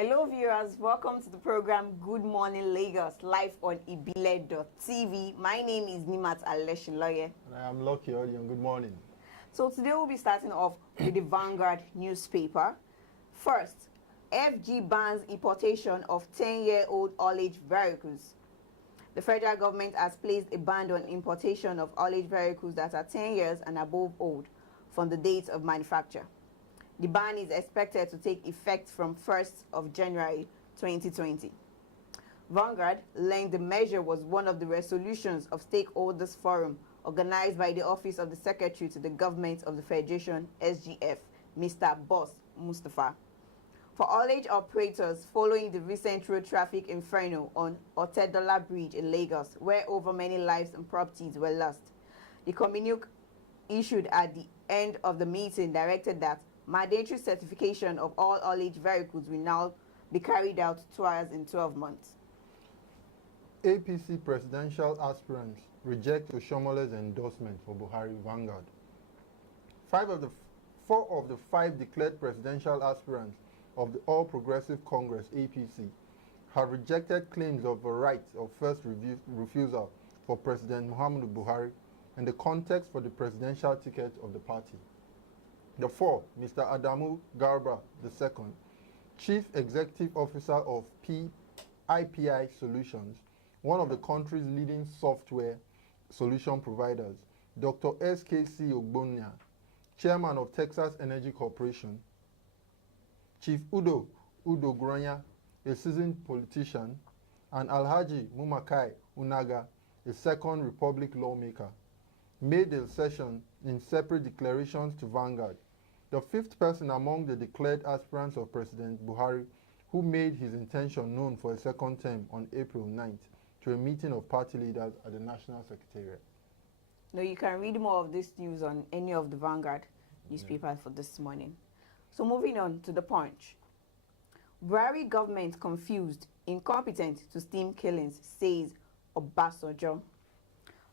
Hello viewers, welcome to the program Good Morning Lagos, live on ibile.tv. My name is Nimat Aleshiloye. And I am Lucky Odion. Good morning. So today we'll be starting off with the Vanguard newspaper. First, FG bans importation of 10-year-old all-age vehicles. The federal government has placed a ban on importation of all-age vehicles that are 10 years and above old from the date of manufacture. The ban is expected to take effect from 1st of January 2020. Vanguard learned the measure was one of the resolutions of Stakeholders Forum organized by the Office of the Secretary to the Government of the Federation, SGF, Mr. Boss Mustafa. For all-age operators following the recent road traffic inferno on Otedola Bridge in Lagos, where over many lives and properties were lost, the communique issued at the end of the meeting directed that mandatory certification of all-age vehicles will now be carried out twice in 12 months. APC presidential aspirants reject Oshomole's endorsement for Buhari. Vanguard. Four of the five declared presidential aspirants of the All Progressive Congress (APC) have rejected claims of a right of first refusal for President Muhammadu Buhari and the context for the presidential ticket of the party. The four, Mr. Adamu Garba II, Chief Executive Officer of IPI Solutions, one of the country's leading software solution providers, Dr. SKC Ogbonia, Chairman of Texas Energy Corporation, Chief Udo Gronya, a seasoned politician, and Alhaji Mumakai Unaga, a Second Republic lawmaker, made their session in separate declarations to Vanguard. The fifth person among the declared aspirants of President Buhari, who made his intention known for a second term on April 9th to a meeting of party leaders at the National Secretariat. Now you can read more of this news on any of the Vanguard newspapers for this morning. So moving on to the Punch. Buhari government confused, incompetent to stem killings, says Obasanjo.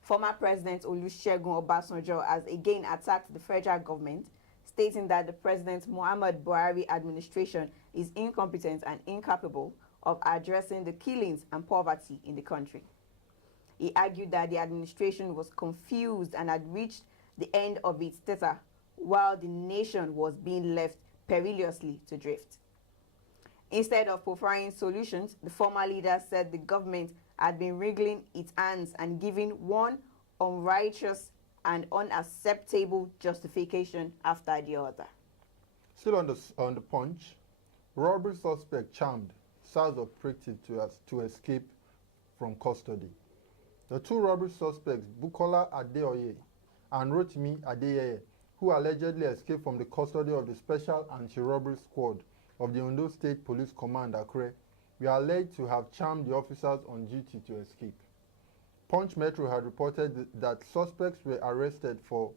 Former President Olusegun Obasanjo has again attacked the federal government, stating that the President Muhammad Buhari administration is incompetent and incapable of addressing the killings and poverty in the country. He argued that the administration was confused and had reached the end of its tether, while the nation was being left perilously to drift. Instead of providing solutions, the former leader said the government had been wriggling its hands and giving one unrighteous and unacceptable justification after the other. Still on the Punch, robbery suspect charmed, SARS operative to escape from custody. The two robbery suspects, Bukola Adeoye and Rotimi Adeyeye, who allegedly escaped from the custody of the Special Anti-Robbery Squad of the Ondo State Police Command, Akure, were alleged to have charmed the officers on duty to escape. Punch Metro had reported that suspects were arrested for,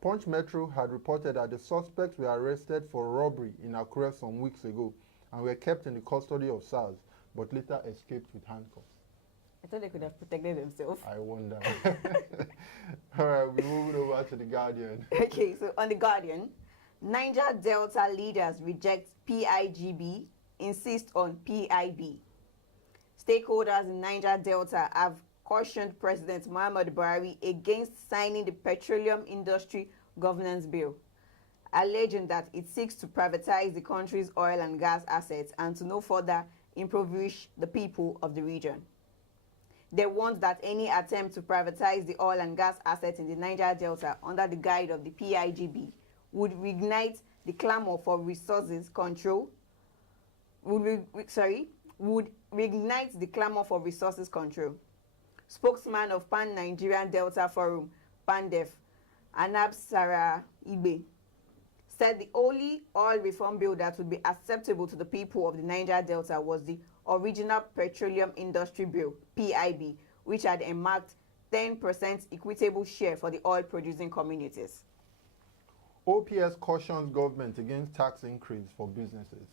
Punch Metro had reported that the suspects were arrested for robbery in Akure some weeks ago and were kept in the custody of SARS, but later escaped with handcuffs. I thought they could have protected themselves. I wonder. All right, we're moving over to The Guardian. Okay, so on The Guardian, Niger Delta leaders reject PIGB, insist on PIB. Stakeholders in Niger Delta have cautioned President Muhammadu Buhari against signing the Petroleum Industry Governance Bill, alleging that it seeks to privatize the country's oil and gas assets and to no further impoverish the people of the region. They want that any attempt to privatize the oil and gas assets in the Niger Delta under the guide of the PIGB would reignite the clamor for resources control, would reignite the clamor for resources control. Spokesman of Pan-Nigerian Delta Forum, PANDEF, Anab Sarah Ibe, said the only oil reform bill that would be acceptable to the people of the Niger Delta was the original Petroleum Industry Bill, PIB, which had earmarked 10% equitable share for the oil-producing communities. OPS cautions government against tax increase for businesses.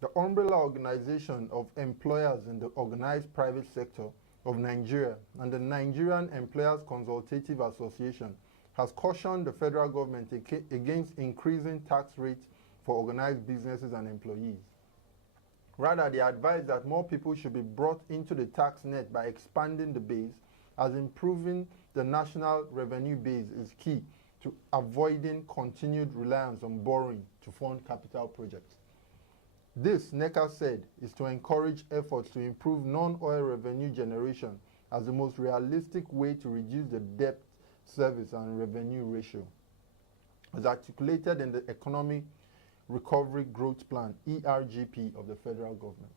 The umbrella organization of employers in the organized private sector of Nigeria and the Nigerian Employers Consultative Association has cautioned the federal government against increasing tax rates for organized businesses and employees. Rather, they advise that more people should be brought into the tax net by expanding the base, as improving the national revenue base is key to avoiding continued reliance on borrowing to fund capital projects. This, NECA said, is to encourage efforts to improve non-oil revenue generation as the most realistic way to reduce the debt service and revenue ratio, as articulated in the Economic Recovery Growth Plan, ERGP, of the federal government.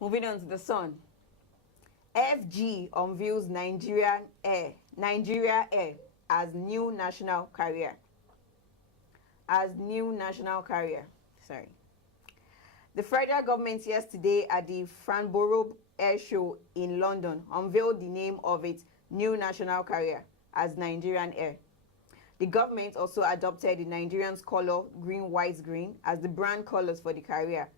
Moving on to the Sun. FG unveils Nigeria Air as new national carrier. The federal government yesterday at the Farnborough Air Show in London unveiled the name of its new national carrier as Nigerian Air. The government also adopted the Nigerian's color green, white, green as the brand colors for the carrier,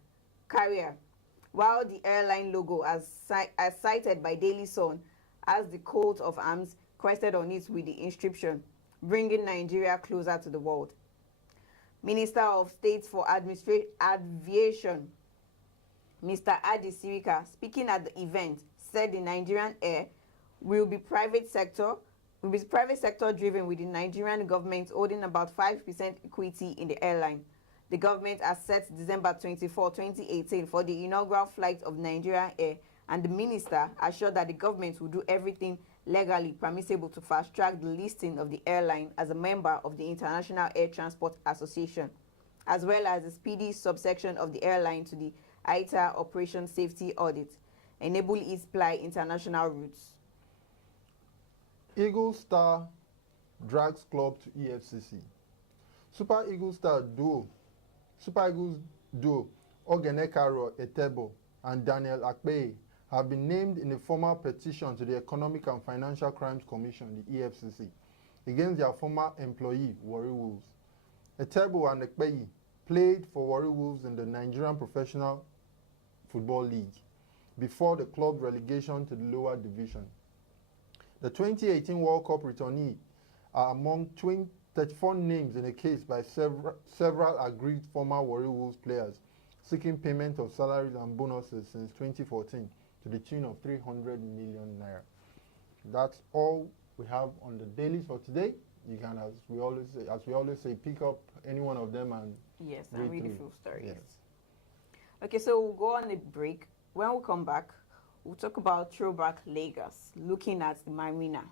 while the airline logo, as cited by Daily Sun, has the coat of arms crested on it with the inscription, "Bringing Nigeria closer to the world." Minister of State for Aviation, Mr. Adi Sirika, speaking at the event, said the Nigerian Air will be private sector driven, with the Nigerian government holding about 5% equity in the airline. The government has set December 24, 2018 for the inaugural flight of Nigerian Air, and the minister assured that the government will do everything legally permissible to fast-track the listing of the airline as a member of the International Air Transport Association, as well as the speedy subsection of the airline to the ITA Operation Safety Audit, enable its fly international routes. Eagle Star drags club to EFCC. Super Eagles duo Ogenekaro Etebo and Daniel Akpeye have been named in a formal petition to the Economic and Financial Crimes Commission, the EFCC, against their former employee, Warri Wolves. Etebo and Akpeye played for Warri Wolves in the Nigerian Professional Football League before the club's relegation to the lower division. The 2018 World Cup returnee are among 34 names in a case by several aggrieved former Warri Wolves players seeking payment of salaries and bonuses since 2014 to the tune of 300 million naira. That's all we have on the dailies for today. You can, as we always say, pick up any one of them and read the full stories. Yes. Okay, so we'll go on a break. When we come back, we'll talk about Throwback Lagos, looking at the marina.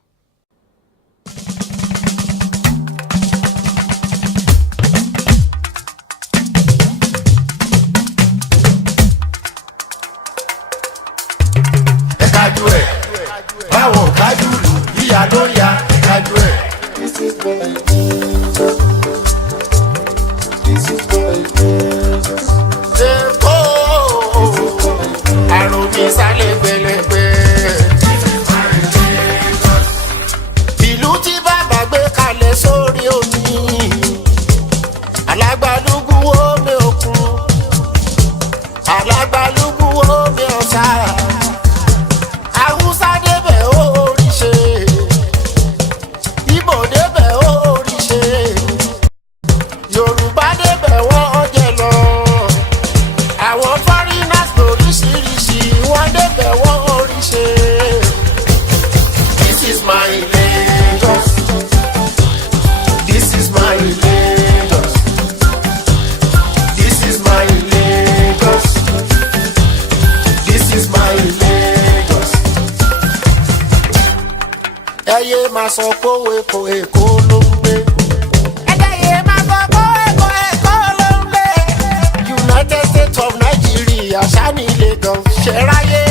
United States of Nigeria, Shani Lagos, Sheraye.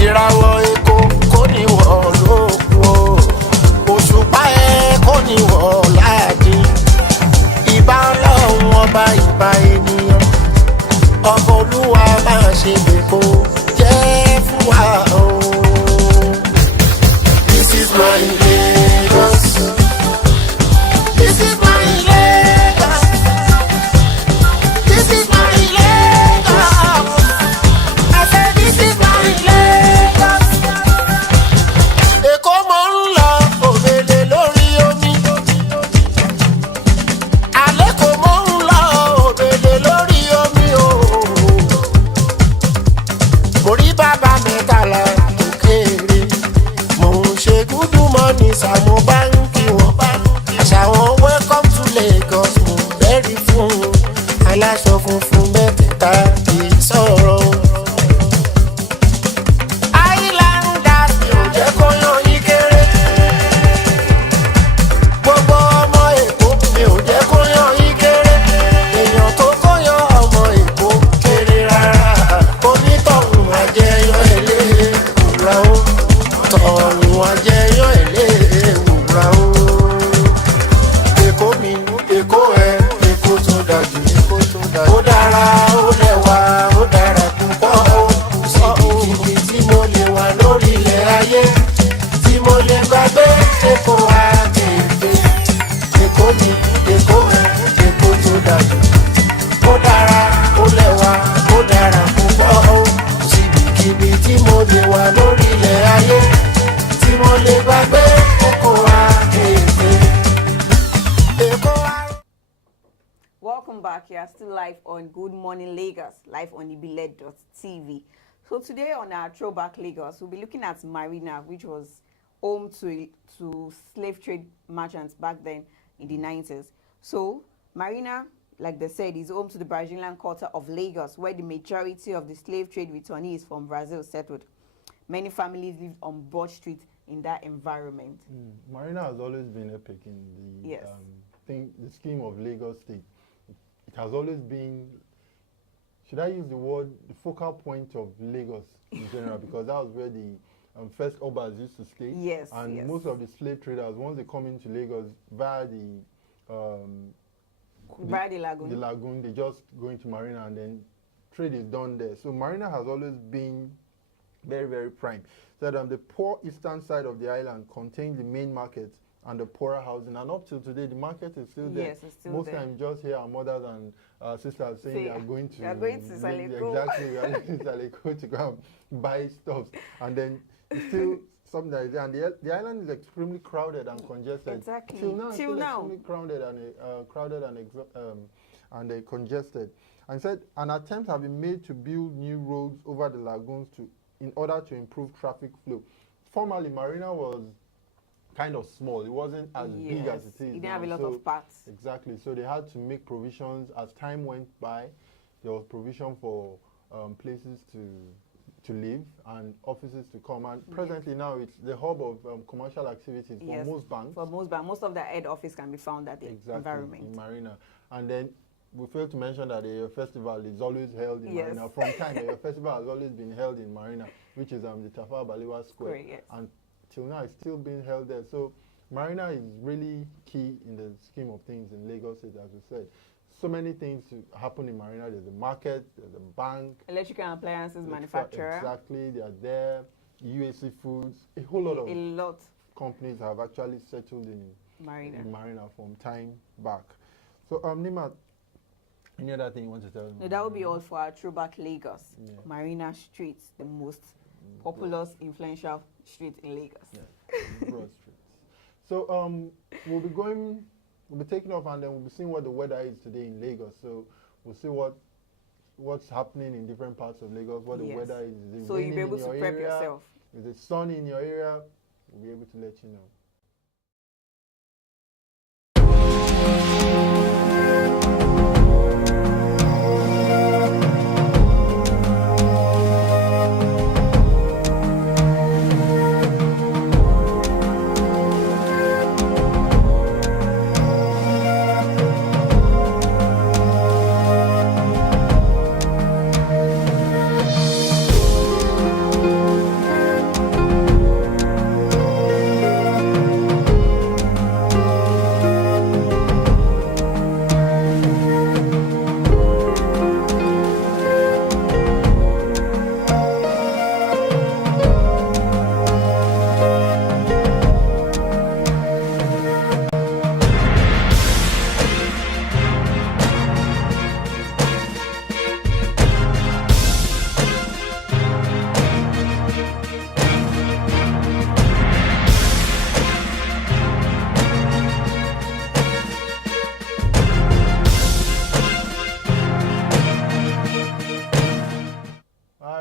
Ìràwọ̀ Èkó kò ní wọ̀ lóko, òṣùpá ẹ̀ kò ní wọ̀ láàdì. Ìbà Ọlọ́run ọba ìbà ènìyàn, ọba Olúwa máa ṣe lèkó jẹ́ fún wa o. This is my Lagos. This is my Lagos. This is my Lagos. I said this is my Lagos. Èkó mo ń lọ, òbèlè lórí omi. aláṣọ funfun mẹ́tẹ̀ẹ̀ta kì í sọ̀rọ̀. Islanders mi ò jẹ́ kó yan yín kéré. Gbogbo ọmọ Èkó mi ò jẹ́ kó yan yín kéré. Èèyàn tó kó yan ọmọ Èkó kéré rárá. Onítọ̀hún àjẹyọ èlé wúrà ó. Tọ̀hún àjẹyọ èlé wúrà ó. Èkó mi, Èkó ẹ, Èkó tó dájú, Èkó tó dájú. Ó dára, ó lẹ́wà, ó dára púpọ̀ ó. Síbi tí mo lè wà lórí ilẹ̀ ayé, tí mo lè gbàgbé Èkó àkèké. Èkó mi, Èkó ẹ, Èkó tó dájú. Ó dára, ó lẹ́wà, ó dára púpọ̀ ó. Síbikíbi tí mo lè wà lórí ilẹ̀ ayé, tí mo lè gbàgbé Èkó àkèké. Èkó àkèké. Welcome back. You are still live on Good Morning Lagos, live on ibile.tv. So today on our Throwback Lagos, we'll be looking at Marina, which was home to slave trade merchants back then in the 90s. So Marina, like they said, is home to the Brazilian quarter of Lagos, where the majority of the slave trade returnees from Brazil settled. Many families lived on Broad Street in that environment. Marina has always been epic in the Yes. the scheme of Lagos State. It has always been, should I use the word, the focal point of Lagos in general, because that was where the first Obas used to stay. Yes, And yes. most of the slave traders, once they come into Lagos via Via the lagoon. the lagoon, they just go into Marina and then trade is done there. So Marina has always been very, very prime. So the poor eastern side of the island contains the main market and the poorer housing, and up till today the market is still there. Yes, it's still Most there. times just hear our mothers and sisters saying Say, they are going to "We are going to Saleko." Exactly, we are going to Saleko to go and buy stuff, and then it's still something like that. And the island is extremely crowded and congested. Exactly. Till now, it's Till still now. extremely crowded and congested. And said an attempt have been made to build new roads over the lagoons in order to improve traffic flow. Formerly, Marina was kind of small. It wasn't as big as it is. It didn't have a now. lot So of parts. exactly. So they had to make provisions. As time went by, there was provision for places to live and offices to come. And presently now, it's the hub of commercial activities for Yes. most banks. For most of the head office can be found at the environment. In Marina. And then we failed to mention that the festival is always held in Yes. Marina. From time, the festival has always been held in Marina, which is the Tafawa Balewa Square. Square, yes. And till now, it's still being held there. So Marina is really key in the scheme of things in Lagos State, as we said. So many things happen in Marina. There's a market, there's a bank. Electrical appliances manufacturer. Exactly, they are there. UAC Foods, a whole lot of A lot. companies have actually settled in Marina. Marina from time back. So, Nima, any other thing you want to tell me? No, that would be all for our Throwback Lagos. Yeah. Marina Street, the most populous, influential street in Lagos. Yeah, Broad Street. So, we'll be taking off and then we'll be seeing what the weather is today in Lagos. So, we'll see what's happening in different parts of Lagos, what the Yes. weather is. Is it So you'll raining be able in to your prep area? yourself. Is it sunny in your area? We'll be able to let you know.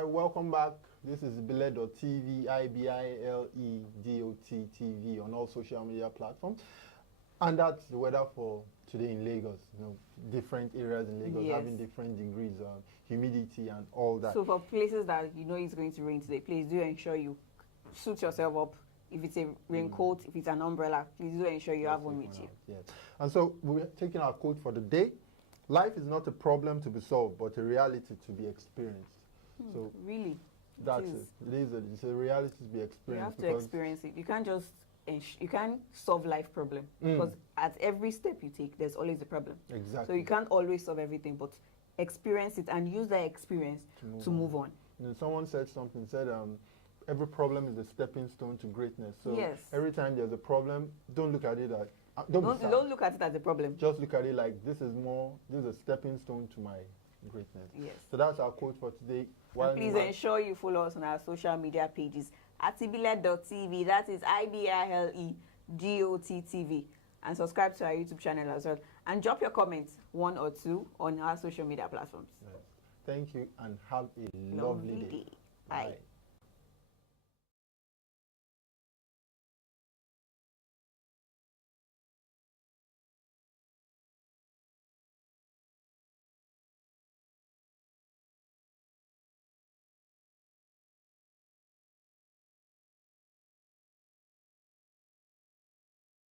Welcome back. This is Ibile.tv, IBILEDOT TV on all social media platforms. And that's the weather for today in Lagos. Different areas in Lagos Yes. having different degrees of humidity and all that. So for places that you know it's going to rain today, please do ensure you suit yourself up. If it's a raincoat, if it's an umbrella, please do ensure you have one with you. Yes. And so we're taking our quote for the day. Life is not a problem to be solved, but a reality to be experienced. So Really, that's is. it. It's a reality to be you experienced. have to because experience it. You can't just you can't solve life problem because at every step you take, there's always a problem. Exactly. So you can't always solve everything, but experience it and use that experience to move on. Someone said something, said every problem is a stepping stone to greatness. So Yes. every time there's a problem, don't look at it as, don't be sad. Don't look at it as a problem. Just look at it like this is a stepping stone to my greatness. Yes. So that's our quote for today. And please ensure you follow us on our social media pages at ibile.tv, that is IBILEGOTTV, and subscribe to our YouTube channel as well. And drop your comments, 1 or 2, on our social media platforms. Yes. Thank you and have a lovely day. Bye. Bye.